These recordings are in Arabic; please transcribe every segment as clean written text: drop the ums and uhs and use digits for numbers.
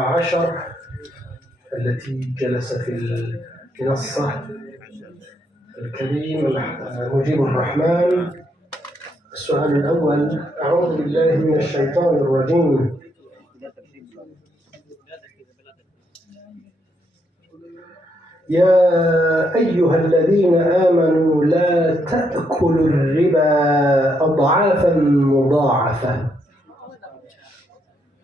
عشر التي جلس في المنصة الكريم مجيب الرحمن. السؤال الأول: أعوذ بالله من الشيطان الرجيم. يا أيها الذين آمنوا لا تأكلوا الربا أضعافا مضاعفة.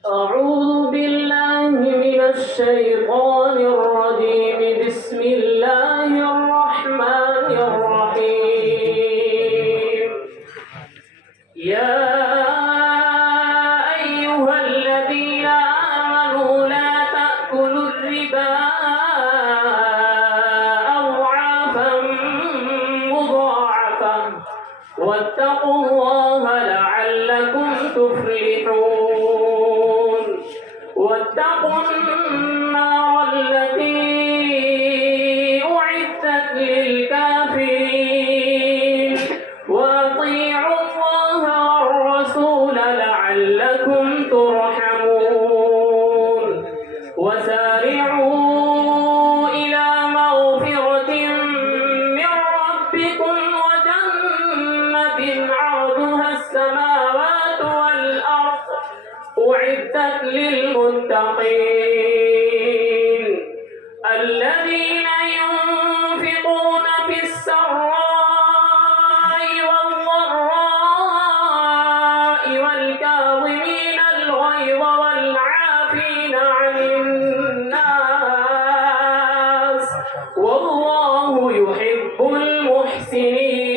أعوذ بالله من الشيطان الرجيم. بسم الله الرحمن الرحيم. يا أيها الذين آمنوا لا تأكلوا الربا أضعافا مضاعفة واتقوا الله لعلكم تفلحون. واتقوا النار التي أعدت للكافرين وأطيعوا الله والرسول لعلكم ترحمون. وسارعوا إلى مغفرة من ربكم وجنة عرضها السماوات والأرض أعدت للمتقين الذين ينفقون في السراء والضراء والكاظمين الغيظ والعافين عن الناس والله يحب المحسنين.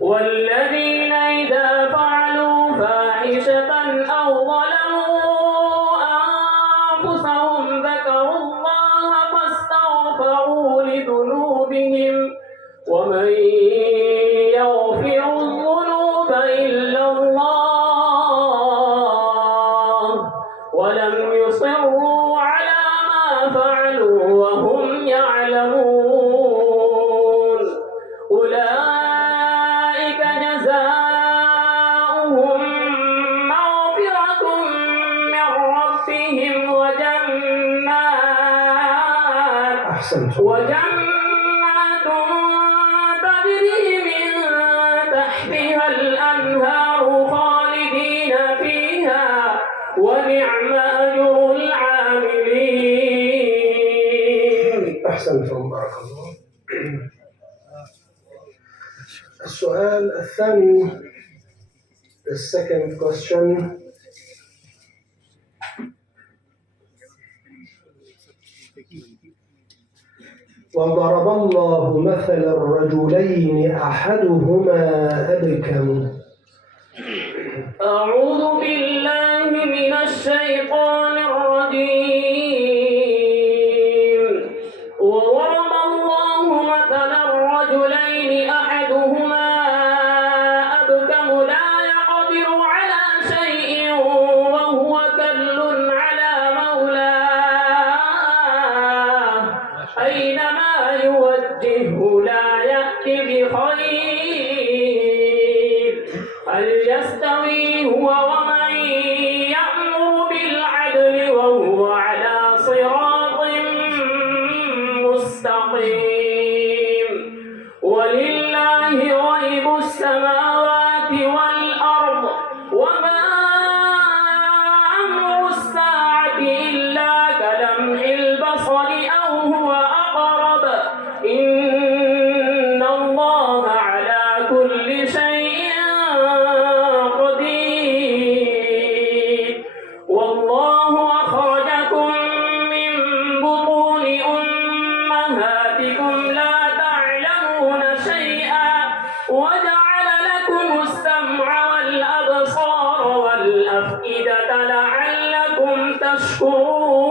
والذين إذا فعلوا فاحشة أو ظلموا أنفسهم ذكروا الله فاستغفروا لذنوبهم ومن يغفر الذنوب إلا الله ولم يصروا على ما فعلوا وهم يعلمون. أولئك جزاؤهم مغفرة من ربهم وجنات تجري من تحتها الأنهار خالدين فيها ونعم أجر العاملين. أحسنتم، بارك الله. السؤال الثاني، the second question: وضرب الله مثل الرجلين أحدهما أبكم. أعوذ بالله من الشيطان الرجيم. وضرب الله مثل الرجلين أحدهما أبكم لا يقدر على شيء وهو كل على مولاه أينما يوجهه لا يأتي بخير. هل يستوي هو ومن يأمر بالعدل وهو على صراط مستقيم. ولله غيب السماوات والأرض وما أمر الساعة إلا كلمح البصر أو هو أقرب إن الله على كل شيء قدير. والله أخرجكم من بطون أمهاتكم لا تعلمون شيئا وجعل لكم السمع والأبصار والأفئدة لعلكم تشكرون.